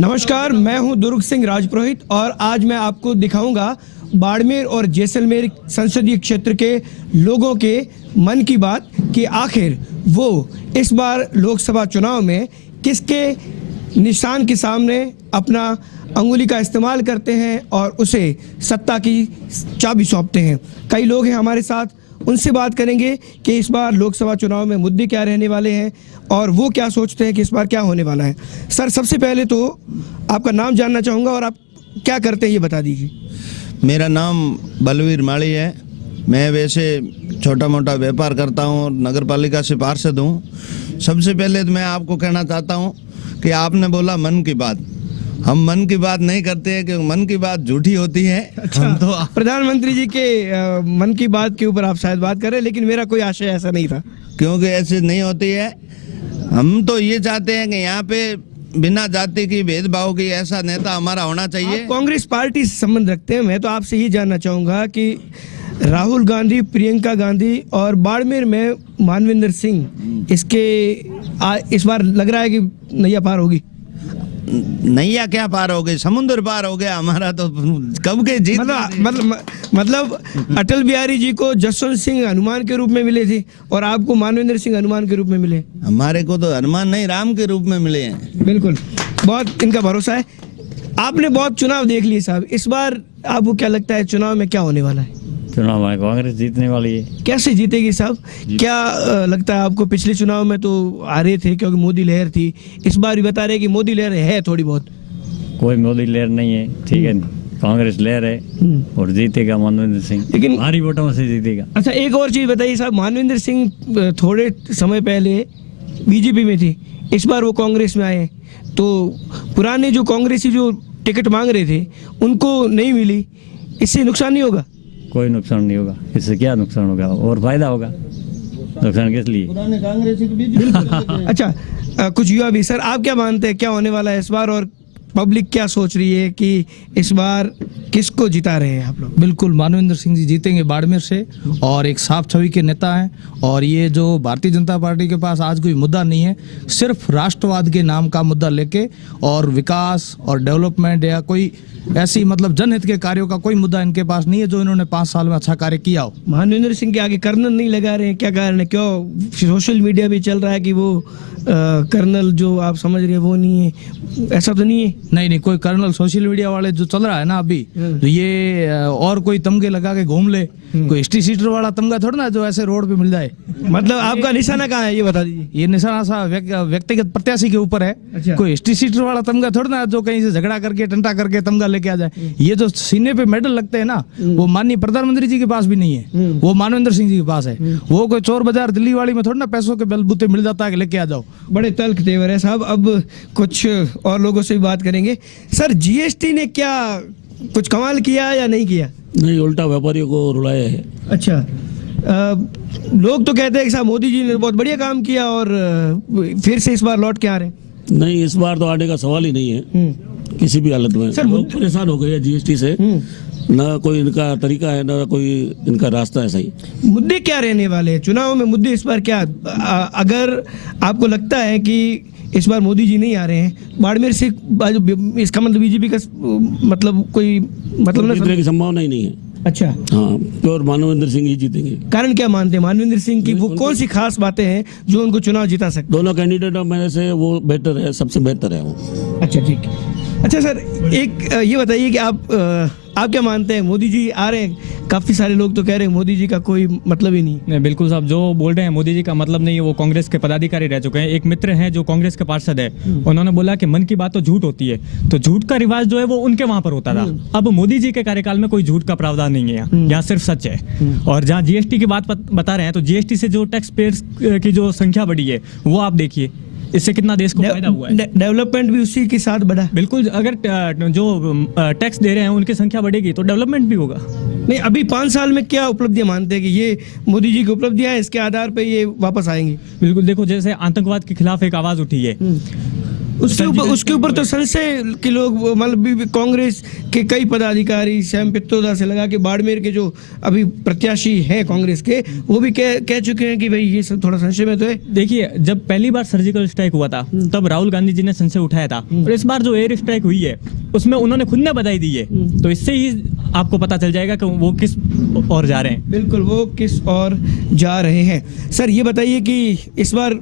नमस्कार, मैं हूं दुर्ग सिंह राजपुरोहित और आज मैं आपको दिखाऊंगा बाड़मेर और जैसलमेर संसदीय क्षेत्र के लोगों के मन की बात कि आखिर वो इस बार लोकसभा चुनाव में किसके निशान के सामने अपना अंगुली का इस्तेमाल करते हैं और उसे सत्ता की चाबी सौंपते हैं। कई लोग हैं हमारे साथ, उनसे बात करेंगे कि इस बार लोकसभा चुनाव में मुद्दे क्या रहने वाले हैं और वो क्या सोचते हैं कि इस बार क्या होने वाला है। सर, सबसे पहले तो आपका नाम जानना चाहूँगा और आप क्या करते हैं ये बता दीजिए। मेरा नाम बलवीर माली है। मैं वैसे छोटा मोटा व्यापार करता हूँ, नगर पालिका से पार्षद हूँ। सबसे पहले तो मैं आपको कहना चाहता हूँ कि आपने बोला मन की बात, हम मन की बात नहीं करते हैं क्योंकि मन की बात झूठी होती है। अच्छा, हम तो प्रधानमंत्री जी के मन की बात के ऊपर आप शायद बात कर रहे हैं, लेकिन मेरा कोई आशय ऐसा नहीं था। क्योंकि ऐसे नहीं होती है। हम तो ये चाहते हैं कि यहाँ पे बिना जाति की भेदभाव की ऐसा नेता हमारा होना चाहिए। आप कांग्रेस पार्टी से संबंध रखते हैं, मैं तो आपसे ये जानना चाहूँगा कि राहुल गांधी, प्रियंका गांधी और बाड़मेर में मानवेंद्र सिंह, इस बार लग रहा है कि नैया पार होगी। नैया क्या पार हो गई, समुद्र पार हो गया हमारा तो कब के जीत। मतलब अटल बिहारी जी को जसवंत सिंह हनुमान के रूप में मिले थे और आपको मानवेंद्र सिंह हनुमान के रूप में मिले। हमारे को तो हनुमान नहीं, राम के रूप में मिले हैं। बिल्कुल, बहुत इनका भरोसा है। आपने बहुत चुनाव देख लिए साहब, इस बार आपको क्या लगता है चुनाव में क्या होने वाला है? चुनाव में कांग्रेस जीतने वाली है। कैसे जीतेगी साहब? क्या लगता है आपको? पिछले चुनाव में तो आ रहे थे क्योंकि मोदी लहर थी, इस बार भी बता रहे कि मोदी लहर है थोड़ी बहुत। कोई मोदी लहर नहीं है, ठीक है, कांग्रेस लहर है और जीतेगा मानवेंद्र सिंह, लेकिन भारी वोटों से जीतेगा। अच्छा, एक और चीज बताइए साहब, मानवेंद्र सिंह थोड़े समय पहले बीजेपी में थी, इस बार वो कांग्रेस में आए, तो पुराने जो कांग्रेसी जो टिकट मांग रहे थे उनको नहीं मिली, इससे नुकसान नहीं होगा? कोई नुकसान नहीं होगा, इससे क्या नुकसान होगा और फायदा होगा। नुकसान किस लिए? अच्छा, कुछ युवा भी। सर, आप क्या मानते हैं क्या होने वाला है इस बार और पब्लिक क्या सोच रही है कि इस बार किसको जिता रहे हैं आप लोग? बिल्कुल, मानवेंद्र सिंह जी जीतेंगे बाड़मेर से और एक साफ छवि के नेता हैं। और ये जो भारतीय जनता पार्टी के पास आज कोई मुद्दा नहीं है, सिर्फ राष्ट्रवाद के नाम का मुद्दा लेके और विकास और डेवलपमेंट या कोई ऐसी मतलब जनहित के कार्यों का कोई मुद्दा इनके पास नहीं है जो इन्होंने 5 साल में अच्छा कार्य किया हो। मानवेंद्र सिंह के आगे कर्नल नहीं लगा रहे हैं, क्या कारण है? क्यों सोशल मीडिया भी चल रहा है कि वो कर्नल जो आप समझ रहे हैं वो नहीं है, ऐसा तो नहीं है? नहीं, कोई कर्नल सोशल मीडिया वाले जो चल रहा है ना अभी, तो ये और कोई तमगे लगा के घूम ले, कोई हिस्ट्री सीटर वाला तमगा थोड़ा ना जो ऐसे रोड पे मिल जाए। मतलब आपका निशाना कहाँ है ये बता दीजिए। ये निशाना सा व्यक्तिगत प्रत्याशी के ऊपर है। अच्छा। कोई हिस्ट्री सीटर वाला तमगा थोड़ा ना जो कहीं से झगड़ा करके टंटा करके तमगा लेके आ जाए। ये जो सीने पे मेडल लगते हैं ना, वो माननीय प्रधानमंत्री जी के पास भी नहीं है, वो मानवेंद्र सिंह जी के पास है। वो कोई चोर बाजार दिल्ली वाली में थोड़ा ना पैसों के बलबूते मिल जाता है कि लेके आ जाओ। बड़े तल्ख तेवर है साहब। अब कुछ और लोगों से भी बात करेंगे। सर, जीएसटी ने क्या कुछ कमाल किया या नहीं किया? नहीं, उल्टा व्यापारियों को रुलाया है। अच्छा, लोग तो कहते हैं कि साहब मोदी जी ने बहुत बढ़िया काम किया और फिर से इस बार लौट के आ रहे हैं। नहीं, इस बार तो आने का सवाल ही नहीं है किसी भी हालत में। सर, लोग परेशान हो गए हैं जीएसटी से, ना कोई इनका तरीका है ना कोई इनका रास्ता है सही। मुद्दे क्या रहने वाले हैं चुनाव में? मुद्दे इस बार क्या, अगर आपको लगता है कि इस बार मोदी जी नहीं आ रहे हैं, बाड़मेर से इसका मतलब बीजेपी का मतलब कोई मतलब ना जीतने की संभावना ही नहीं है। अच्छा, हाँ, प्योर मानवेंद्र सिंह ही जीतेंगे। कारण क्या मानते हैं मानवेंद्र सिंह की? वो कौन सी खास बातें हैं जो उनको चुनाव जिता सकते? दोनों कैंडिडेटों में से वो बेहतर है, सबसे बेहतर है वो। अच्छा, ठीक है। अच्छा सर, एक ये बताइए कि आप क्या मानते हैं, मोदी जी आ रहे हैं? काफ़ी सारे लोग तो कह रहे हैं मोदी जी का कोई मतलब ही नहीं। बिल्कुल साहब, जो बोल रहे हैं मोदी जी का मतलब नहीं है, वो कांग्रेस के पदाधिकारी रह चुके हैं। एक मित्र हैं जो कांग्रेस के पार्षद है, उन्होंने बोला कि मन की बात तो झूठ होती है, तो झूठ का रिवाज जो है वो उनके वहां पर होता था। अब मोदी जी के कार्यकाल में कोई झूठ का प्रावधान नहीं है, यहाँ सिर्फ सच है। और जहाँ जीएसटी की बात बता रहे हैं, तो जीएसटी से जो टैक्स पेयर्स की जो संख्या बढ़ी है वो आप देखिए, इससे कितना देश को फायदा हुआ है। डेवलपमेंट भी उसी के साथ बढ़ा। बिल्कुल, अगर जो टैक्स दे रहे हैं उनकी संख्या बढ़ेगी तो डेवलपमेंट भी होगा। नहीं, अभी 5 साल में क्या उपलब्धियां मानते हैं कि ये मोदी जी की उपलब्धियां हैं, इसके आधार पे ये वापस आएंगी? बिल्कुल, देखो जैसे आतंकवाद के खिलाफ एक आवाज उठी है, उसके ऊपर तो संशय के लोग मतलब कांग्रेस के कई पदाधिकारी श्याम पित्रोदा से लगा के बाड़मेर के जो अभी प्रत्याशी हैं कांग्रेस के, वो भी कह चुके हैं कि भाई ये सब थोड़ा संशय में तो है। देखिए, जब पहली बार सर्जिकल स्ट्राइक हुआ था तब राहुल गांधी जी ने संशय उठाया था, और इस बार जो एयर स्ट्राइक हुई है उसमें उन्होंने खुद ने बधाई दी है, तो इससे ही आपको पता चल जाएगा कि वो किस और जा रहे हैं। बिल्कुल, वो किस और जा रहे हैं। सर ये बताइए कि इस बार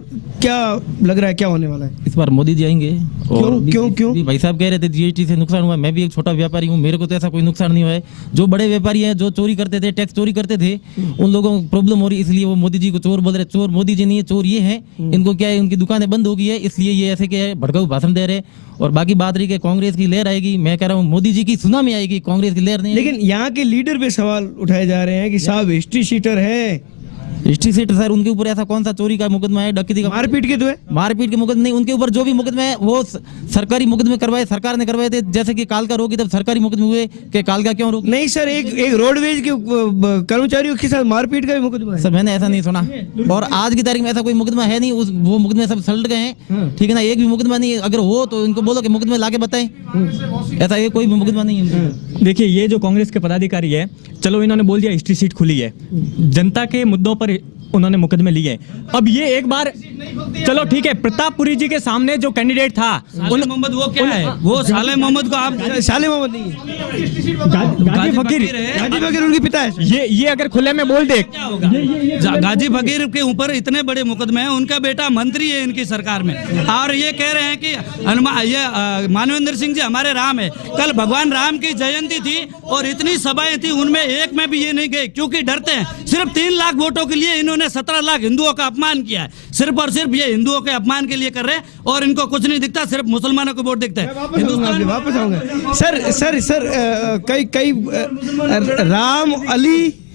क्या लग रहा है, क्या होने वाला है? इस बार मोदी जी आएंगे। और क्यों? भाई साहब कह रहे थे जीएसटी से नुकसान हुआ, मैं भी एक छोटा व्यापारी हूँ, मेरे को तो ऐसा कोई नुकसान नहीं हुआ है। जो बड़े व्यापारी हैं, जो चोरी करते थे, टैक्स चोरी करते थे, उन लोगों को प्रॉब्लम हो रही, इसलिए वो मोदी जी को चोर बोल रहे। चोर मोदी जी नहीं है, चोर ये है। इनको क्या है, उनकी दुकानें बंद हो गई है, इसलिए ये ऐसे क्या है भड़काऊ भाषण दे रहे। और बाकी बात रही कि कांग्रेस की लहर आएगी, मैं कह रहा हूँ मोदी जी की सुनामी आएगी, कांग्रेस की लहर नहीं। लेकिन यहाँ के लीडर पे सवाल उठाए जा रहे हैं कि साहब हिस्ट्री शीटर है। हिस्ट्री सीट सर, उनके ऊपर ऐसा कौन सा चोरी का मुकदमा है, डकैती का, मारपीट के तो है। मारपीट के मुकदमे नहीं, उनके ऊपर जो भी मुकदमे है वो सरकारी मुकदमे करवाए, सरकार ने करवाए थे। जैसे कि कालका रोकी तब सरकारी मुकदमे हुए कि कालका क्यों रोकी। नहीं सर, एक रोडवेज के कर्मचारियों के साथ मारपीट का भी मुकदमा है। सर मैंने ऐसा नहीं सुना, और आज की तारीख में ऐसा कोई मुकदमा है नहीं। वो मुकदमे सब सलट गए हैं, ठीक है ना। एक भी मुकदमा नहीं, अगर हो तो इनको बोलो कि मुकदमे लाके बताएं। ऐसा ये कोई भी मुकदमा नहीं है। देखिए, ये जो कांग्रेस के पदाधिकारी है, चलो इन्होंने बोल दिया हिस्ट्री सीट खुली है, जनता के मुद्दों पर उन्होंने मुकदमे लिए। अब ये एक बार चलो ठीक है, प्रतापपुरी जी के सामने जो कैंडिडेट था मोहम्मद, वो क्या है, वो साले मोहम्मद को आप साले मोहम्मद नहीं, गाजी फकीर, गाजी फकीर उनके पिता है। ये अगर खुले में बोल दे, गाजी फकीर के ऊपर इतने बड़े मुकदमे हैं। उनका बेटा मंत्री है इनकी सरकार में, और ये कह रहे हैं कि मानवेंद्र सिंह जी हमारे राम है। कल भगवान राम की जयंती थी और इतनी सभाएं थी, उनमें एक में भी ये नहीं गए क्योंकि डरते हैं। सिर्फ 3 लाख वोटों के लिए इन्होंने 17 लाख हिंदुओं का अपमान किया है। सिर्फ और सिर्फ ये हिंदुओं के अपमान के लिए कर रहे हैं, और इनको कुछ नहीं दिखता, सिर्फ मुसलमानों को वोट दिखता है। वापस आऊंगा सर कई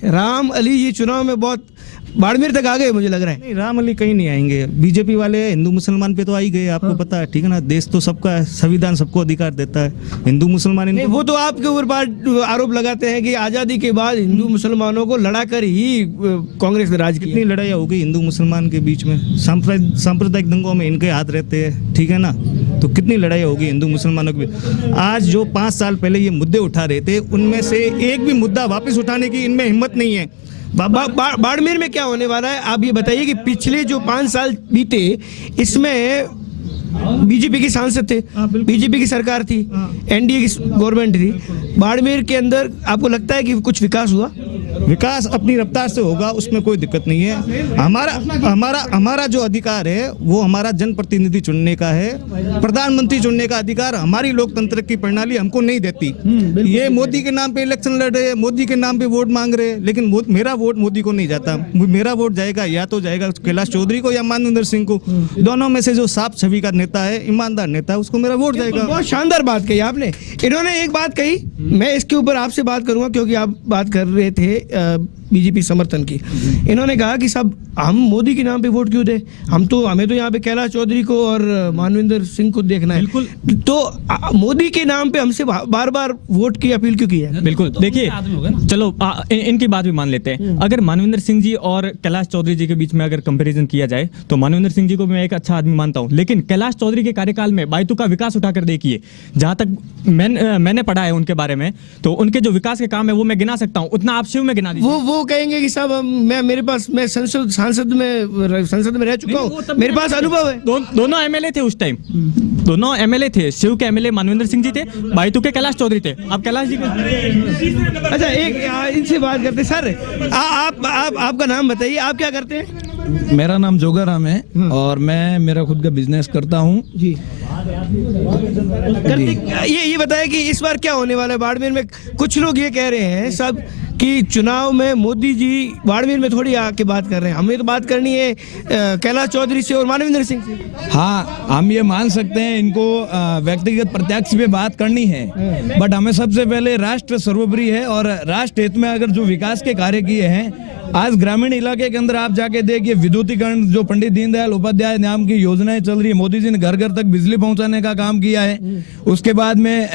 राम अली ये चुनाव में बहुत बाड़मेर तक आ गए, मुझे लग रहा है। नहीं, राम अली कहीं नहीं आएंगे। बीजेपी वाले हिंदू मुसलमान पे तो आ ही गए, आपको पता है, ठीक है ना। देश तो सबका है, संविधान सबको अधिकार देता है। हिंदू मुसलमान नहीं, वो तो आपके ऊपर आरोप लगाते हैं कि आजादी के बाद हिंदू मुसलमानों को लड़ाकर ही कांग्रेस ने राज कितनी लड़ाई होगी हिंदू मुसलमान के बीच में, सांप्रदायिक दंगों में इनके हाथ रहते हैं, ठीक है ना। तो कितनी लड़ाई होगी हिंदू मुसलमानों के बीच। आज जो 5 साल पहले ये मुद्दे उठा रहे थे, उनमें से एक भी मुद्दा वापस उठाने की इनमें हिम्मत नहीं है। बाड़मेर में क्या होने वाला है, आप ये बताइए कि पिछले जो 5 साल बीते, इसमें बीजेपी के सांसद थे, बीजेपी की सरकार थी, एनडीए की गवर्नमेंट थी। बाड़मेर के अंदर आपको लगता है कि कुछ विकास हुआ? विकास अपनी रफ्तार से होगा, उसमें कोई दिक्कत नहीं है। हमारा जो अधिकार है वो हमारा जनप्रतिनिधि चुनने का है, प्रधानमंत्री चुनने का अधिकार हमारी लोकतंत्र की प्रणाली हमको नहीं देती। ये मोदी के नाम पे इलेक्शन लड़ रहे हैं, मोदी के नाम पे वोट मांग रहे हैं, लेकिन मेरा वोट मोदी को नहीं जाता। मेरा वोट जाएगा या तो जाएगा कैलाश चौधरी को या मानवेंद्र सिंह को, दोनों में से जो साफ छवि का नेता है, ईमानदार नेता है, उसको मेरा वोट जाएगा। बहुत शानदार बात कही आपने। इन्होंने एक बात कही, मैं इसके ऊपर आपसे बात करूंगा क्योंकि आप बात कर रहे थे बीजेपी समर्थन की। इन्होंने कहा कि सब हम मोदी के नाम पे वोट क्यों दे, हमें तो यहाँ पे कैलाश चौधरी को और मानवेंद्र सिंह को देखना है। बिल्कुल, तो मोदी के नाम पे हमसे बार बार वोट की अपील क्यों की है? बिल्कुल, देखिए चलो इनकी बात भी मान लेते हैं। अगर मानवेंद्र सिंह जी और कैलाश चौधरी जी के बीच में अगर कंपैरिजन किया जाए तो मानवेंद्र सिंह जी को मैं एक अच्छा आदमी मानता हूँ, लेकिन कैलाश चौधरी के कार्यकाल में बायतू का विकास उठाकर देखिए। जहां तक मैंने पढ़ा है उनके बारे में, तो उनके जो विकास के काम है वो मैं गिना सकता हूँ, उतना आप शिव में गिना दीजिए। वो कहेंगे कि साहब मैं संसद में रह चुका हूँ, मेरे पास अनुभव है। दोनों एमएलए थे उस टाइम, दोनों एमएलए थे। शिव के एमएलए मानवेंद्र सिंह जी थे, बायतू के कैलाश चौधरी थे। आप कैलाश जी के अच्छा, एक इनसे बात करते सर, आपका नाम बताइए, आप क्या करते हैं? मेरा नाम जोगाराम है और मैं मेरा खुद का बिजनेस करता हूँ जी। ये बताया कि इस बार क्या होने वाला है बाड़मेर में। कुछ लोग ये कह रहे हैं सब कि चुनाव में मोदी जी बाड़मेर में थोड़ी आके बात कर रहे हैं, हमें तो बात करनी है कैलाश चौधरी से और मानवेंद्र सिंह से। हाँ, हम ये मान सकते हैं, इनको व्यक्तिगत प्रत्यक्ष पे बात करनी है, बट हमें सबसे पहले राष्ट्र सर्वोपरि है। और राष्ट्र हित में अगर जो विकास के कार्य किए हैं, आज ग्रामीण इलाके के अंदर आप जाके देखिए, विद्युतीकरण जो पंडित दीनदयाल उपाध्याय नाम की योजनाएं चल रही है, मोदी जी ने घर घर तक बिजली पहुंचाने का काम किया है। उसके बाद में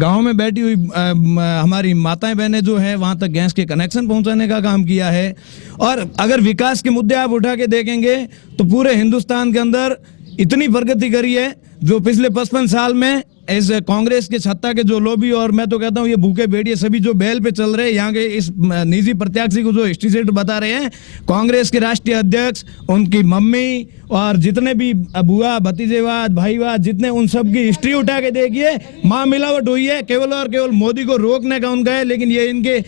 गांव में बैठी हुई हमारी माताएं बहनें जो है, वहां तक गैस के कनेक्शन पहुंचाने का काम किया है। और अगर विकास के मुद्दे आप उठा के देखेंगे तो पूरे हिंदुस्तान के अंदर इतनी प्रगति करी है जो पिछले 55 साल में इस कांग्रेस के सत्ता के जो लॉबी, और मैं तो कहता हूं ये भूखे भेड़िए सभी जो बैल पे चल रहे हैं, यहाँ के इस निजी प्रत्याशी को जो हिस्ट्री सेट बता रहे हैं, कांग्रेस के राष्ट्रीय अध्यक्ष, उनकी मम्मी और जितने भी बुआ भतीजेवाद भाईवाद जितने, उन सब की हिस्ट्री उठा के देखिए, मां मिलावट हुई है। केवल और केवल मोदी को रोकने का उनका है, लेकिन ये इनके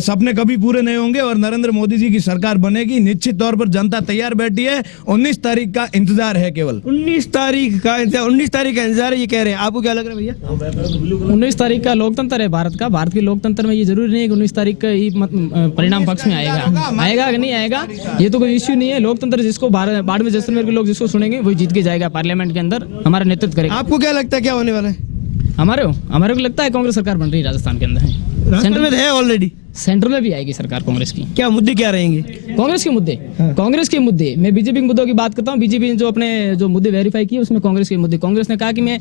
सपने कभी पूरे नहीं होंगे और नरेंद्र मोदी जी की सरकार बनेगी निश्चित तौर पर। जनता तैयार बैठी है, 19 तारीख का इंतजार है, केवल 19 तारीख का इंतजार, 19 तारीख का इंतजार है, ये कह रहे हैं। आपको क्या लग रहा है भैया? 19 तारीख का लोकतंत्र है भारत का। भारत के लोकतंत्र में ये जरूरी नहीं है कि 19 तारीख का ही परिणाम पक्ष में आएगा कि नहीं आएगा, ये तो कोई इश्यू नहीं है। लोकतंत्र जिसको बाढ़ में जैसलमेर के लोग जिसको सुनेंगे वही जीत के जाएगा, पार्लियामेंट के अंदर हमारा नेतृत्व करेगा। आपको क्या लगता है क्या होने वाला है? हमारे को लगता है कांग्रेस सरकार बन रही है राजस्थान के अंदर। सेंटर में है ऑलरेडी, सेंटर में भी आएगी सरकार कांग्रेस की। क्या मुद्दे क्या रहेंगे? कांग्रेस के मुद्दे मैं बीजेपी के मुद्दों की बात करता हूँ। बीजेपी ने जो अपने जो मुद्दे वेरीफाई किए उसमें कांग्रेस के मुद्दे, कांग्रेस ने कहा कि मैं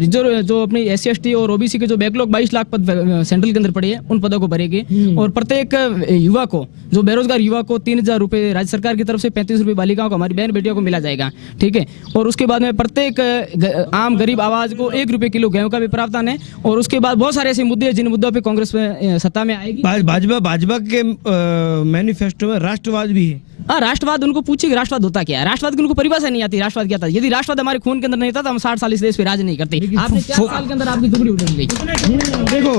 रिजर्व जो अपनी SC/ST और OBC के जो बैकलॉग 22 लाख पद सेंट्रल के अंदर पड़े हैं उन पदों को भरेगी और प्रत्येक युवा को, जो बेरोजगार युवा को 3000 रुपए राज्य सरकार की तरफ से, 35 रुपए बालिकाओं को, हमारी बहन बेटियों को मिला जाएगा, ठीक है। और उसके बाद में प्रत्येक आम गरीब आवाज को 1 रुपए किलो गेहूं का भी प्रावधान है। और उसके बाद बहुत सारे ऐसे मुद्दे हैं जिन मुद्दों पर कांग्रेस में सत्ता में आएगी। भाजपा के मैनिफेस्टो में राष्ट्रवाद भी है। हाँ, राष्ट्रवाद, उनको पूछिए कि राष्ट्रवाद होता क्या है। राष्ट्रवाद की उनको परिभाषा नहीं आती, राष्ट्रवाद क्या था। यदि राष्ट्रवाद हमारे खून के अंदर नहीं था तो हम 60 साल इस देश पे राज नहीं करते। आपने 4 साल के अंदर आपकी दुबड़ी उड़ ली। देखो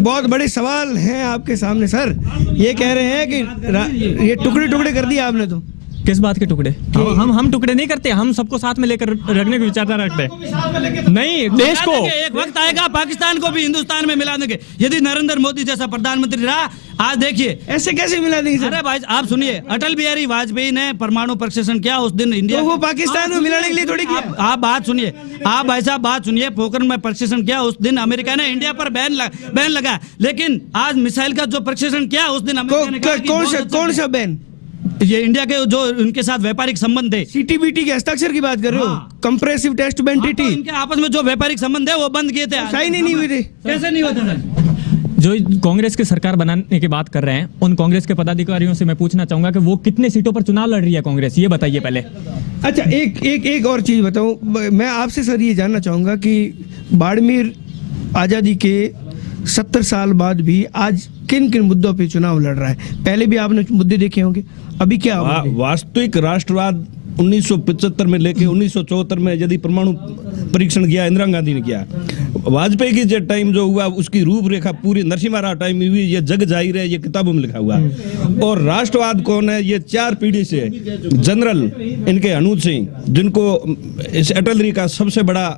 बहुत बड़े सवाल हैं आपके सामने सर। ये कह रहे हैं कि ये टुकड़े टुकड़े कर दिए आपने। तो किस बात के टुकड़े? हम टुकड़े नहीं करते, हम सबको साथ में लेकर रखने की विचारधारा रखते हैं। नहीं, देश को एक वक्त आएगा पाकिस्तान को भी हिंदुस्तान में मिला देंगे यदि नरेंद्र मोदी जैसा प्रधानमंत्री रहा। आज देखिए ऐसे कैसे मिला देंगे? अरे भाई आप सुनिए, अटल बिहारी वाजपेयी ने परमाणु प्रक्षेपण किया उस दिन इंडिया, तो वो पाकिस्तान में मिलाने के लिए थोड़ी किया। आप बात सुनिए, आप भाई साहब बात सुनिए, पोखरण में प्रक्षेपण किया उस दिन अमेरिका ने, इंडिया पर बैन लगा। लेकिन आज मिसाइल का जो प्रक्षेपण किया उस दिन कौन सा बैन? ये इंडिया के जो उनके साथ व्यापारिक संबंध थे, CTBT के हस्ताक्षर की बात कर रहे हो? कंप्रेसिव टेस्ट बैन TT, इनके आपस में जो व्यापारिक संबंध है वो बंद किए थे। साइन ही नहीं हुए थे। कैसे नहीं होते थे? जो कांग्रेस की सरकार बनाने की बात कर रहे हैं उन कांग्रेस के पदाधिकारियों से मैं पूछना चाहूंगा कि वो कितने सीटों पर चुनाव लड़ रही है कांग्रेस, ये बताइए पहले। अच्छा, एक और चीज बताऊं मैं आपसे सर, ये जानना चाहूंगा कि बाड़मेर आजादी के 70 साल बाद भी आज किन किन मुद्दों पे चुनाव लड़ रहा है? पहले भी आपने मुद्दे देखे होंगे, अभी क्या वास्तविक राष्ट्रवाद 1975 में लेके 1974 में यदि परमाणु परीक्षण किया इंदिरा गांधी ने किया, वाजपेयी की जो टाइम जो हुआ उसकी रूपरेखा पूरी नरसिम्हा राव टाइम में हुई, ये जग जाहिर है, ये किताबों में लिखा हुआ है। और राष्ट्रवाद कौन है? ये 4 पीढ़ी से जनरल इनके अनुज सिंह, जिनको इस अटलरी का सबसे बड़ा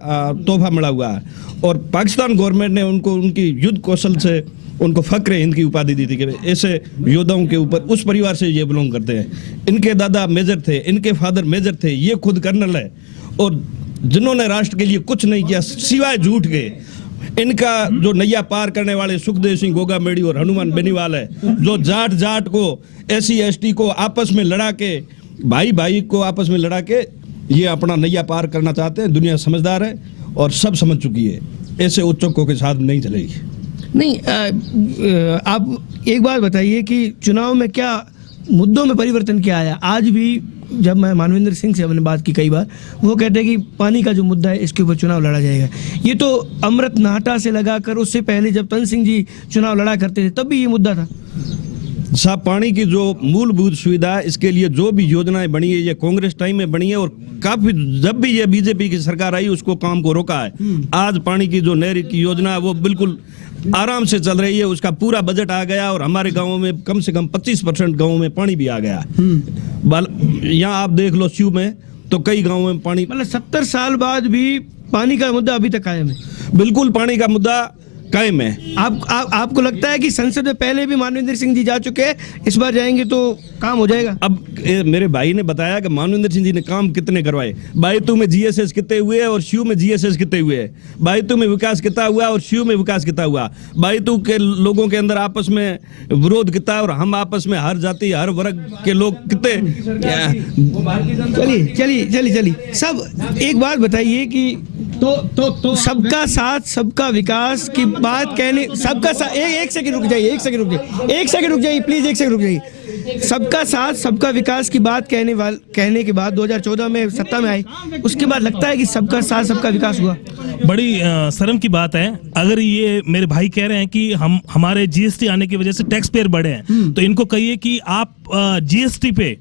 तोहफा मिला हुआ है, और पाकिस्तान गवर्नमेंट ने उनको उनकी युद्ध कौशल से उनको फक्र हिंद की उपाधि दी थी कि ऐसे योद्धाओं के ऊपर, उस परिवार से ये बिलोंग करते हैं। इनके दादा मेजर थे, इनके फादर मेजर थे, ये खुद कर्नल है, और जिन्होंने राष्ट्र के लिए कुछ नहीं किया सिवाय झूठ के। इनका जो नैया पार करने वाले सुखदेव सिंह गोगामेड़ी और हनुमान बेनीवाल है, जो जाट को SC/ST को आपस में लड़ा के, भाई को आपस में लड़ा के ये अपना नैया पार करना चाहते हैं। दुनिया समझदार है और सब समझ चुकी है, ऐसे उच्चकों के साथ नहीं चलेगी। नहीं, आप एक बात बताइए कि चुनाव में क्या मुद्दों में परिवर्तन क्या आया? आज भी जब मैं मानवेंद्र सिंह से हमने बात की कई बार, वो कहते हैं कि पानी का जो मुद्दा है इसके ऊपर चुनाव लड़ा जाएगा। ये तो अमृत नाटा से लगाकर उससे पहले जब तन सिंह जी चुनाव लड़ा करते थे तब भी ये मुद्दा था। साहब, पानी की जो मूलभूत सुविधा, इसके लिए जो भी योजनाएं बनी है ये कांग्रेस टाइम में बनी है, और काफी जब भी ये बीजेपी की सरकार आई उसको काम को रोका है। आज पानी की जो नहर की योजना है वो बिल्कुल आराम से चल रही है, उसका पूरा बजट आ गया और हमारे गांवों में कम से कम 25% गांवों में पानी भी आ गया। यहाँ आप देख लो शिव में तो कई गांवों में पानी, मतलब 70 साल बाद भी पानी का मुद्दा अभी तक कायम है। बिल्कुल पानी का मुद्दा कायम है। आपको लगता है कि संसद में पहले भी मानवेंद्र सिंह जी जा चुके हैं, इस बार जाएंगे तो काम हो जाएगा? अब मेरे भाई ने बताया कि मानवेंद्र सिंह जी ने काम कितने करवाए। बायतू में GSS कितने हुए और शिव में GSS कितने हुए। बायतू में विकास कितना हुआ और शिव में विकास कितना हुआ। बायतू के लोगों के अंदर आपस में विरोध कितना, और हम आपस में हर जाति हर वर्ग के लोग कितने। चलिए सब एक बात बताइए कि तो सबका साथ सबका विकास की बात कहने, सबका साथ, एक सेकंड रुक जाइए प्लीज, एक सेकंड रुक जाइए। सबका साथ सबका विकास की बात कहने के बाद 2014 में सत्ता में आए, उसके बाद लगता है कि सबका साथ सबका विकास हुआ। बड़ी शर्म की बात है, अगर ये मेरे भाई कह रहे हैं कि हमारे जीएसटी आने की वजह से टैक्स पेयर बढ़े हैं, तो इनको कहिए कि आप जीएसटी पे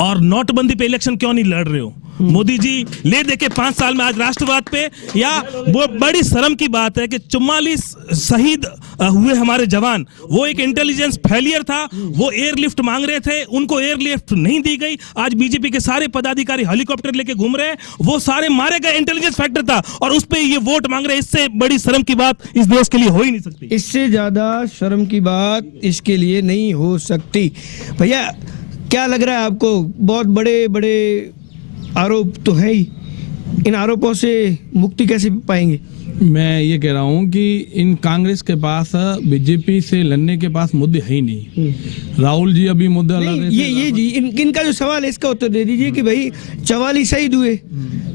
और नोटबंदी पे इलेक्शन क्यों नहीं लड़ रहे हो। मोदी जी ले देके 5 साल में आज राष्ट्रवाद पे, या वो बड़ी शर्म की बात है कि 44 शहीद हुए हमारे जवान, वो एक इंटेलिजेंस फेलियर था। वो एयरलिफ्ट मांग रहे थे, उनको एयरलिफ्ट नहीं दी गई। आज बीजेपी के सारे पदाधिकारी हेलीकॉप्टर लेके घूम रहे हैं, वो सारे मारे गए, इंटेलिजेंस फैक्टर था, और उस पे ये वोट मांग रहे हैं। इससे बड़ी शर्म की बात इस देश के लिए हो ही नहीं सकती। इससे ज्यादा शर्म की बात इसके लिए नहीं हो सकती। भैया क्या लग रहा है आपको? बहुत बड़े बड़े आरोप तो है ही, इन आरोपों से मुक्ति कैसे पाएंगे? मैं ये कह रहा हूँ कि इन कांग्रेस के पास बीजेपी से लड़ने के पास मुद्दे है ही नहीं। राहुल जी अभी मुद्दा लड़ रहे थे। ये जी इनका जो सवाल है इसका उत्तर दे दीजिए कि भाई 44 शहीद हुए,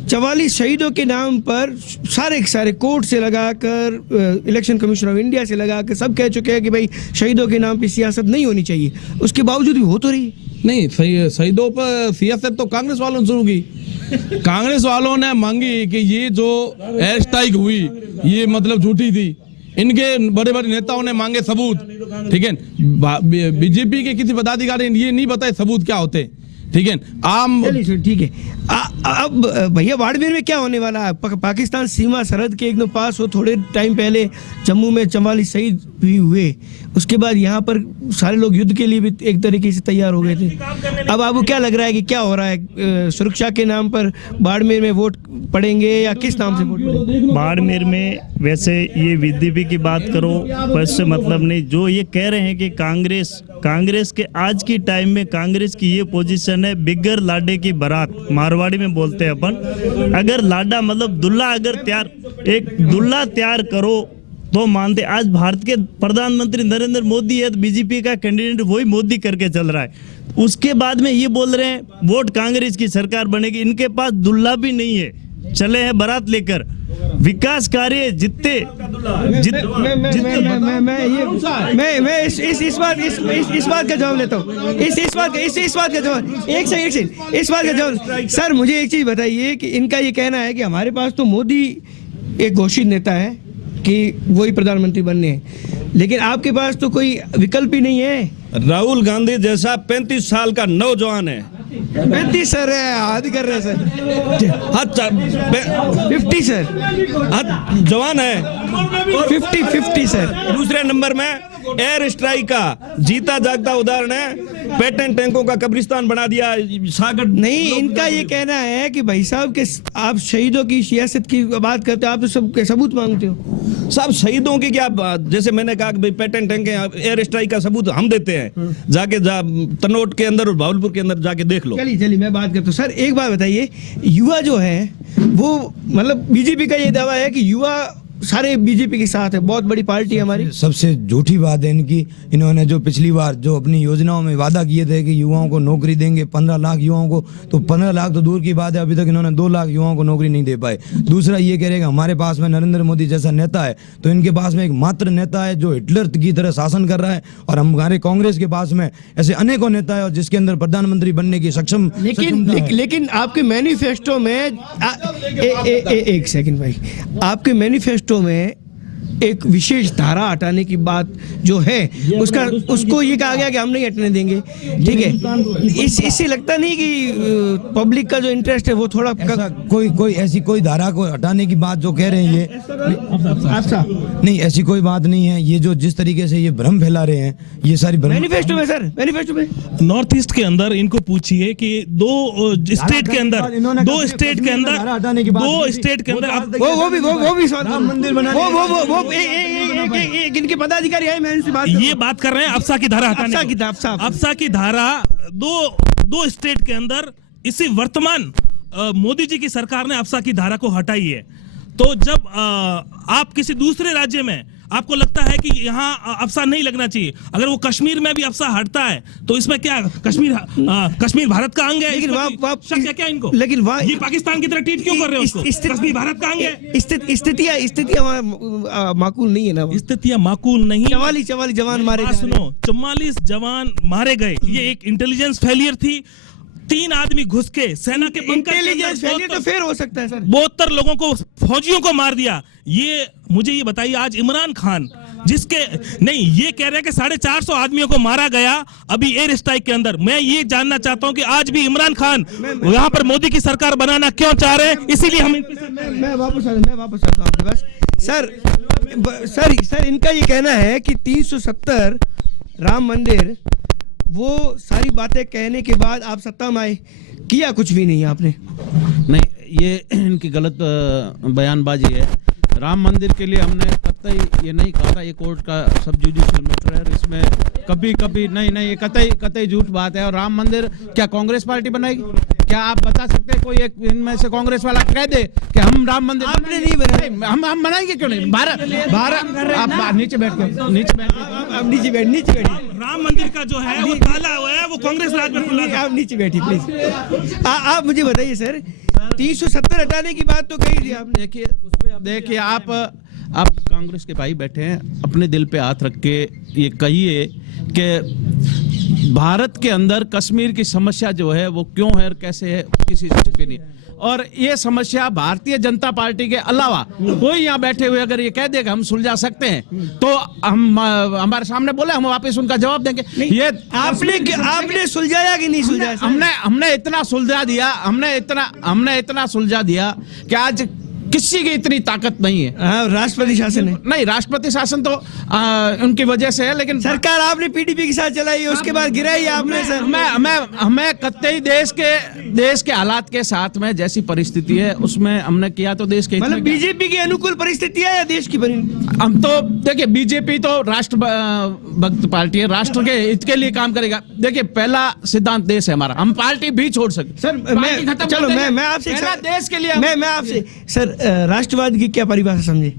44 शहीदों के नाम पर सारे कोर्ट से लगाकर इलेक्शन कमीशन ऑफ इंडिया से लगाकर सब कह चुके हैं कि भाई शहीदों के नाम पे सियासत नहीं होनी चाहिए, उसके बावजूद भी हो तो रही है। नहीं, शहीदों पर सियासत तो कांग्रेस वालों ने शुरू की। कांग्रेस वालों ने मांगी कि ये जो एयर स्ट्राइक हुई ये मतलब झूठी थी। इनके बड़े बड़े नेताओं ने मांगे सबूत, ठीक है। बीजेपी के किसी पदाधिकारी ने ये नहीं बताए सबूत क्या होते, ठीक है। ठीक है। अब भैया बाड़मेर में क्या होने वाला है? पाकिस्तान सीमा सरहद के एकदम पास हो, थोड़े टाइम पहले जम्मू में 44 शहीद भी हुए, उसके बाद यहाँ पर सारे लोग युद्ध के लिए भी एक तरीके से तैयार हो गए थे। अब आपको क्या लग रहा है कि क्या हो रहा है? सुरक्षा के नाम पर बाड़मेर में वोट पड़ेंगे या किस नाम से वोट पड़ेंगे? बाड़मेर में वैसे ये बीजेपी की बात करो बस से मतलब नहीं। जो ये कह रहे हैं कि कांग्रेस के आज की टाइम में कांग्रेस की ये पोजीशन है, बिगर लाडे की बारात, मारवाड़ी में बोलते हैं अपन। अगर लाडा मतलब दुल्ला, अगर एक दुल्ला तैयार करो तो मानते। आज भारत के प्रधानमंत्री नरेंद्र मोदी है, तो बीजेपी का कैंडिडेट वही मोदी करके चल रहा है। उसके बाद में ये बोल रहे हैं वोट कांग्रेस की सरकार बनेगी। इनके पास दुल्ला भी नहीं है, चले हैं बारात लेकर। विकास कार्य जितने इस बात का जवाब लेता हूँ। इस बात का जवाब एक सेकंड इस बात का जवाब। सर मुझे एक चीज बताइए कि इनका ये कहना है कि हमारे पास तो मोदी एक घोषित नेता है कि वही प्रधानमंत्री बनने हैं, लेकिन आपके पास तो कोई विकल्प ही नहीं है। राहुल गांधी जैसा 35 साल का नौजवान है। 35 सर है, आदि कर रहे सर। 50 सर, जवान है। 50 सर। दूसरे नंबर में एयर स्ट्राइक का जीता जागता उदाहरण है। पेटेंट टैंकों का कब्रिस्तान बना दिया सागर। नहीं, इनका ये कहना है कि भाई साहब के आप शहीदों की सियासत की बात करते हो, आप तो सब सबूत मांगते हो। सब शहीदों की क्या, जैसे मैंने कहा कि भाई पेटेंट टैंक एयर स्ट्राइक का सबूत हम देते हैं। जाके तनोट के अंदर और भावलपुर के अंदर जाके देख लो। चलिए मैं बात करता हूँ। सर एक बात बताइए, युवा जो है वो मतलब बीजेपी का ये दावा है कि युवा सारे बीजेपी के साथ है, बहुत बड़ी पार्टी है हमारी। सबसे झूठी बात है इनकी। इन्होंने जो पिछली बार जो अपनी योजनाओं में वादा किए थे कि युवाओं को नौकरी देंगे 15 लाख युवाओं को, तो 15 लाख तो दूर की बात है, अभी तक इन्होंने 2 लाख युवाओं को नौकरी नहीं दे पाए। दूसरा ये कह रहे हैं कि हमारे पास में नरेंद्र मोदी जैसा नेता है, तो इनके पास में एक मात्र नेता है जो हिटलर की तरह शासन कर रहा है, और हमारे कांग्रेस के पास में ऐसे अनेकों नेता है जिसके अंदर प्रधानमंत्री बनने की सक्षम। लेकिन आपके मैनिफेस्टो में एक सेकंड भाई, आपके मैनिफेस्टो में एक विशेष धारा हटाने की बात जो है उसको ये कहा गया कि हम नहीं हटने देंगे, ठीक है। इससे लगता नहीं कि पब्लिक का जो इंटरेस्ट है वो थोड़ा कोई ऐसी कोई धारा को हटाने की बात जो कह रहे हैं ये नहीं, ऐसी कोई बात नहीं है। ये जो जिस तरीके से ये भ्रम फैला रहे हैं, ये सारी मैनिफेस्टो में, सर मैनिफेस्टो में नॉर्थ ईस्ट के अंदर इनको पूछिए कि दो स्टेट के अंदर वो भी मंदिर बना इनके पदाधिकारी आए, मैं इनसे बात कर रहे हैं अफसा की धारा हटाने। अफसा की धारा दो स्टेट के अंदर इसी वर्तमान मोदी जी की सरकार ने अफसा की धारा को हटाई है। तो जब आप किसी दूसरे राज्य में आपको लगता है कि यहाँ अफसा नहीं लगना चाहिए? अगर वो कश्मीर में भी अफसा हटता है तो इसमें क्या कश्मीर भारत का अंग है? लेकिन शक है क्या इनको? लेकिन ये पाकिस्तान की तरह ट्रीट क्यों कर रहे हो उसको? कश्मीर भारत का अंग है। स्थितियां माकूल नहीं है ना, स्थितियां माकूल नहीं। 44 जवान मारे, सुनो, 44 जवान मारे गए, ये एक इंटेलिजेंस फेलियर थी। 3 आदमी घुस के सेना के इंटेलिजेंस फेलियर तो फिर हो सकता है सर। 72 लोगों को, फौजियों को मार दिया। ये मुझे ये बताइए, आज इमरान खान जिसके नहीं, ये कह रहे हैं कि 450 आदमियों को मारा गया अभी एयर स्ट्राइक के अंदर। मैं ये जानना चाहता हूं कि आज भी इमरान खान यहाँ पर मोदी की सरकार बनाना क्यों चाह रहे हैं? इसीलिए हम मैं वापस आता हूँ आपके पास। सर इनका ये कहना है कि 370 राम मंदिर, वो सारी बातें कहने के बाद आप सत्ता में आए, किया कुछ भी नहीं आपने। नहीं, ये इनकी गलत बयानबाजी है। राम मंदिर के लिए हमने कतई ये नहीं कहा था, ये कोर्ट का सब जुडिशियल मैटर है, इसमें कभी नहीं, ये कतई झूठ बात है। और राम मंदिर क्या कांग्रेस पार्टी बनाएगी? क्या आप बता सकते हैं कोई एक इनमें से कांग्रेस वाला कह दे कि हम राम मंदिर? आपने नहीं बनाए, हम बनाएंगे क्यों नहीं? भारत आप नीचे बैठ राम मंदिर का जो है वो ताला हुआ है, वो कांग्रेस राज में खुला है। आप नीचे बैठिए प्लीज। आप मुझे बताइए सर, 370 हटाने की बात तो कही थी आपने। देखिए आप कांग्रेस के भाई बैठे हैं, अपने दिल पे हाथ रख के ये कहिए कि भारत के अंदर कश्मीर की समस्या जो है वो क्यों है और कैसे है, किसी से छिपी नहीं। और ये समस्या भारतीय जनता पार्टी के अलावा कोई यहाँ बैठे हुए अगर ये कह देगा हम सुलझा सकते हैं तो हम हमारे सामने बोले, हम वापस उनका जवाब देंगे। ये आपने सुलझाया कि नहीं सुलझाया? हमने इतना सुलझा दिया, हमने इतना सुलझा दिया कि आज किसी की इतनी ताकत नहीं है। राष्ट्रपति शासन है? नहीं, राष्ट्रपति शासन तो उनकी वजह से है, लेकिन सरकार आपने पीडीपी के साथ चलाई, उसके बाद गिराई आपने। सर हमें कतई देश के हालात के साथ में जैसी परिस्थिति है उसमें हमने किया तो देश के, मतलब बीजेपी की अनुकूल परिस्थिति है या देश की? हम तो देखिए, बीजेपी तो राष्ट्र भक्त पार्टी है, राष्ट्र के हित के लिए काम करेगा। देखिए, पहला सिद्धांत देश है हमारा, हम पार्टी भी छोड़ सकते। सर मैं आपसे देश के लिए मैं आपसे सर, राष्ट्रवाद की क्या परिभाषा समझे?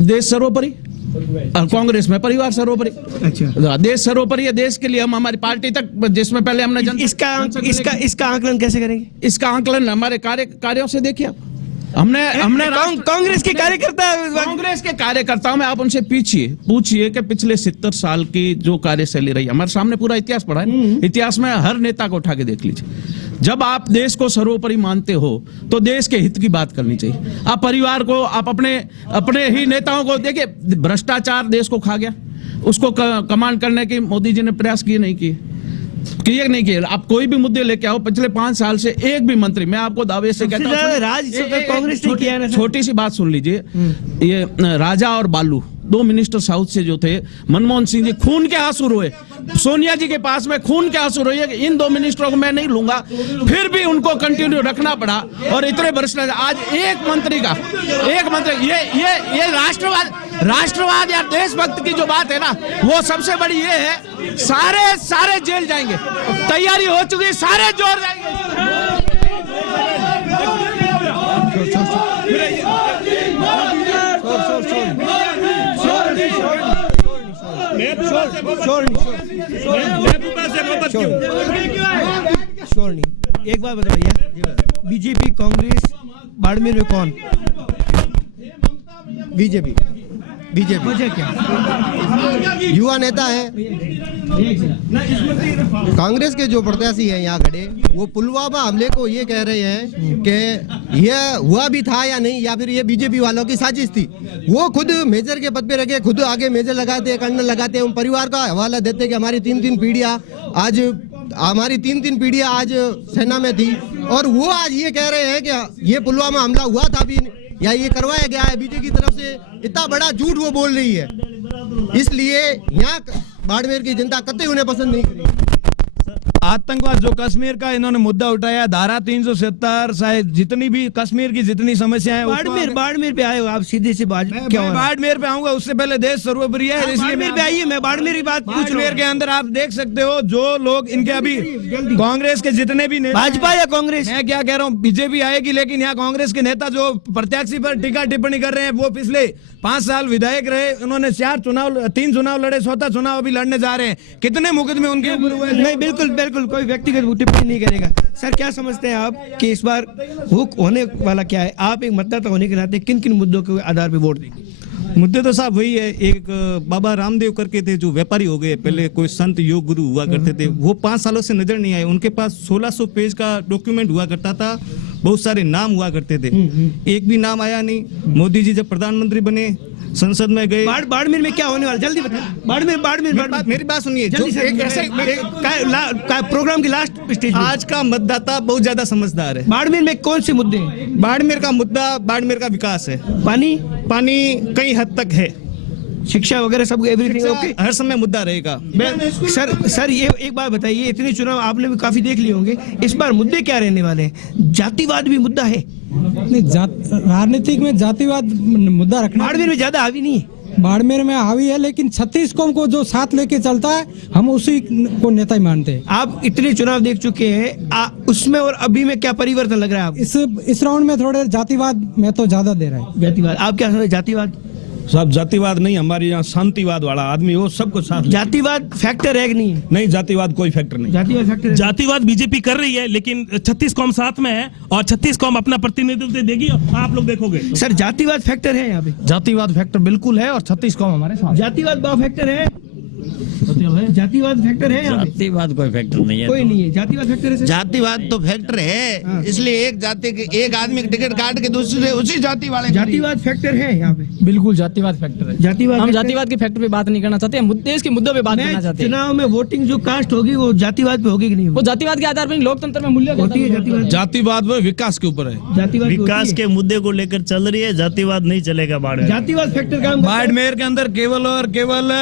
देश सर्वोपरि, कांग्रेस में परिवार सर्वोपरि। अच्छा, देश सर्वोपरि है, देश के लिए हम हमारी पार्टी तक, जिसमें पहले हमने इसका आकलन कैसे करेंगे? इसका आकलन हमारे कार्यों से देखिए आप। हमने कांग्रेस के कार्यकर्ताओं में आप उनसे पूछिए कि पिछले 70 साल की जो कार्यशैली रही, हमारे सामने पूरा इतिहास पड़ा है। इतिहास में हर नेता को उठा के देख लीजिए। जब आप देश को सर्वोपरि मानते हो तो देश के हित की बात करनी चाहिए। आप परिवार को, आप अपने ही नेताओं को देखिए, भ्रष्टाचार देश को खा गया, उसको कमांड करने की मोदी जी ने प्रयास किए नहीं किए। आप कोई भी मुद्दे लेके आओ, पिछले 5 साल से एक भी मंत्री, मैं आपको दावे से कहता हूं, कांग्रेस ने किया ना। छोटी सी बात सुन लीजिए, ये राजा और बालू 2 मिनिस्टर साउथ से जो थे, मनमोहन सिंह जी खून के आंसू रोए, सोनिया जी के पास में खून के आंसू रोए कि इन 2 मिनिस्टरों को मैं नहीं लूंगा, फिर भी उनको कंटिन्यू रखना पड़ा। और इतने वर्ष आज एक मंत्री ये राष्ट्रवाद या देशभक्त की जो बात है ना, वो सबसे बड़ी ये है, सारे जेल जाएंगे, तैयारी हो चुकी है, सारे जोर जाएंगे। एक बात बता भैया, बीजेपी कांग्रेस बाड़मेर में कौन? बीजेपी वजह क्या? युवा नेता है। कांग्रेस के जो प्रत्याशी हैं यहाँ खड़े, वो पुलवामा हमले को ये कह रहे हैं कि यह हुआ भी था या नहीं, या फिर ये बीजेपी वालों की साजिश थी। वो खुद मेजर के पद पे रखे, खुद आगे मेजर लगाते हैं, कर्नल लगाते हैं, उन परिवार का हवाला देते हैं कि हमारी 3-3 पीढ़ियां आज सेना में थी, और वो आज ये कह रहे हैं कि ये पुलवामा हमला हुआ था भी या ये करवाया गया है बीजेपी की तरफ से। इतना बड़ा झूठ वो बोल रही है, इसलिए यहाँ बाड़मेर की जनता कतई उन्हें पसंद नहीं करेगी। आतंकवाद जो कश्मीर का इन्होंने मुद्दा उठाया, धारा 370, शायद जितनी भी कश्मीर की जितनी समस्याएं हैं, बाड़मेर पे आए हो आप, सीधे से बात क्या हो रहा है? बाड़मेर पे आऊंगा, उससे पहले देश सर्वोपरि है, इसलिए बाड़मेर पे आइए, मैं बाड़मेर की बात पूछ रहा हूं। बाड़मेर के अंदर आप देख सकते हो जो लोग इनके अभी कांग्रेस के जितने भी नेता, भाजपा या कांग्रेस, मैं क्या कह रहा हूँ, बीजेपी आएगी, लेकिन यहाँ कांग्रेस के नेता जो प्रत्याशी पर टीका टिप्पणी कर रहे हैं, वो पिछले 5 साल विधायक रहे, उन्होंने 3 चुनाव लड़े, 4था चुनाव अभी लड़ने जा रहे हैं, कितने मुकदमे उनके ऊपर हुए? नहीं, बिल्कुल बिल्कुल कोई व्यक्तिगत टिप्पणी नहीं करेगा। सर क्या समझते हैं आप कि इस बार हुक होने वाला क्या है? आप एक मतदाता होने के नाते किन किन मुद्दों के आधार पर वोट देंगे? मुद्दे तो साहब वही है, एक बाबा रामदेव करके थे जो व्यापारी हो गए, पहले कोई संत योग गुरु हुआ करते थे, वो 5 सालों से नजर नहीं आए। उनके पास 1600 पेज का डॉक्यूमेंट हुआ करता था, बहुत सारे नाम हुआ करते थे, एक भी नाम आया नहीं। मोदी जी जब प्रधानमंत्री बने, संसद में गए। बाड़मेर में क्या होने वाला, जल्दी बताएं। बाड़मेर मेरी बात सुनिए, प्रोग्राम की लास्ट स्टेज, आज का मतदाता बहुत ज्यादा समझदार है। बाड़मेर में कौन से मुद्दे हैं? बाड़मेर का मुद्दा बाड़मेर का विकास है। पानी कई हद तक है, शिक्षा वगैरह सब एवरीथिंग ओके, हर समय मुद्दा रहेगा। सर ये एक बात बताइए, इतने चुनाव आपने भी काफी देख लिए होंगे, इस बार मुद्दे क्या रहने वाले हैं? जातिवाद भी मुद्दा है? नहीं, राजनीतिक में जातिवाद मुद्दा रखना बाड़मेर में ज्यादा हावी नहीं है। बाड़मेर में हावी है, लेकिन 36 कौम को जो साथ लेके चलता है, हम उसी को नेता ही मानते हैं। आप इतने चुनाव देख चुके हैं, उसमें और अभी में क्या परिवर्तन लग रहा है आपको? इस राउंड में थोड़े जातिवाद में तो ज्यादा दे रहा है। जातिवाद, आप क्या समझे? जातिवाद साहब जातिवाद नहीं, हमारे यहाँ शांतिवाद वाला आदमी हो, सबको साथ। जातिवाद फैक्टर है कि नहीं? नहीं, जातिवाद कोई फैक्टर नहीं। जातिवाद फैक्टर, जातिवाद बीजेपी कर रही है, लेकिन 36 कौम साथ में है और 36 कौम अपना प्रतिनिधित्व देगी, आप लोग देखोगे। सर जातिवाद फैक्टर है यहाँ पे? जातिवाद फैक्टर बिल्कुल है और 36 कौम हमारे साथ। जातिवाद बा फैक्टर है? जातिवाद फैक्टर है यहाँ पे? जातिवाद कोई फैक्टर नहीं है, कोई नहीं है। जातिवाद फैक्टर है? जातिवाद तो फैक्टर है, इसलिए एक जाति के एक आदमी की टिकट काट के दूसरे उसी जाति वाले। जातिवाद फैक्टर है यहाँ पे? बिल्कुल जातिवाद फैक्टर है। जातिवाद, हम जातिवाद के फैक्टर पे बात नहीं करना चाहते, हम देश के मुद्दों पे बात करना चाहते हैं। चुनाव में वोटिंग जो कास्ट होगी वो जातिवाद पे होगी कि नहीं? वो जातिवाद के आधार पर लोकतंत्र में मूल्य होती है। जातिवाद में विकास के ऊपर है। जातिवाद विकास के मुद्दे को लेकर चल रही है, जातिवाद नहीं चलेगा। जातिवाद फैक्टर काम, बाड़मेर के अंदर केवल और केवल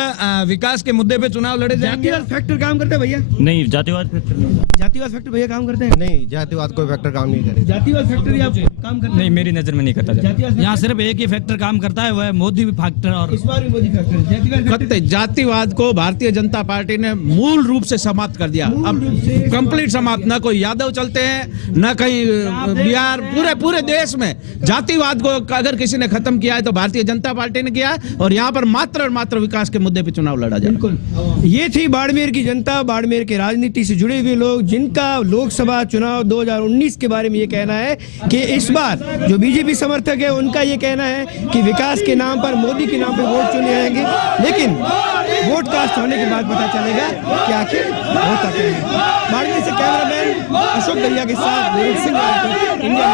विकास के मुद्दे पे चुनाव लड़े जाएंगे। जातिवाद फैक्टर काम करते हैं भैया? नहीं, जातिवाद फैक्टर भैया काम करते हैं? नहीं, जातिवाद कोई फैक्टर काम नहीं करेगा। जातिवाद फैक्टर आप काम करते हैं? नहीं, मेरी नजर में नहीं करता। यहाँ सिर्फ एक ही फैक्टर काम करता है, वह है मोदी फैक्टर। और इस बार भी मोदी फैक्टर। जातिवाद को भारतीय जनता पार्टी ने मूल रूप से समाप्त कर दिया, अब कंप्लीट समाप्त। न कोई यादव चलते हैं, न कहीं बिहार, पूरे देश में जातिवाद को अगर किसी ने खत्म किया है तो भारतीय जनता पार्टी ने किया है, और यहाँ पर मात्र और मात्र विकास के मुद्दे पे चुनाव लड़ा जाए। बिल्कुल, ये थी बाड़मेर की जनता, बाड़मेर के राजनीति से जुड़े हुए लोग, जिनका लोकसभा चुनाव 2019 के बारे में ये कहना है कि इस बार जो बीजेपी समर्थक है उनका ये कहना है कि विकास के नाम पर, मोदी के नाम पर वोट चुने जाएंगे, लेकिन वोट कास्ट होने के बाद पता चलेगा कि आखिर होता क्या है। बाड़मेर से कैमरामैन अशोक दरिया के साथ सिंह, इंडिया।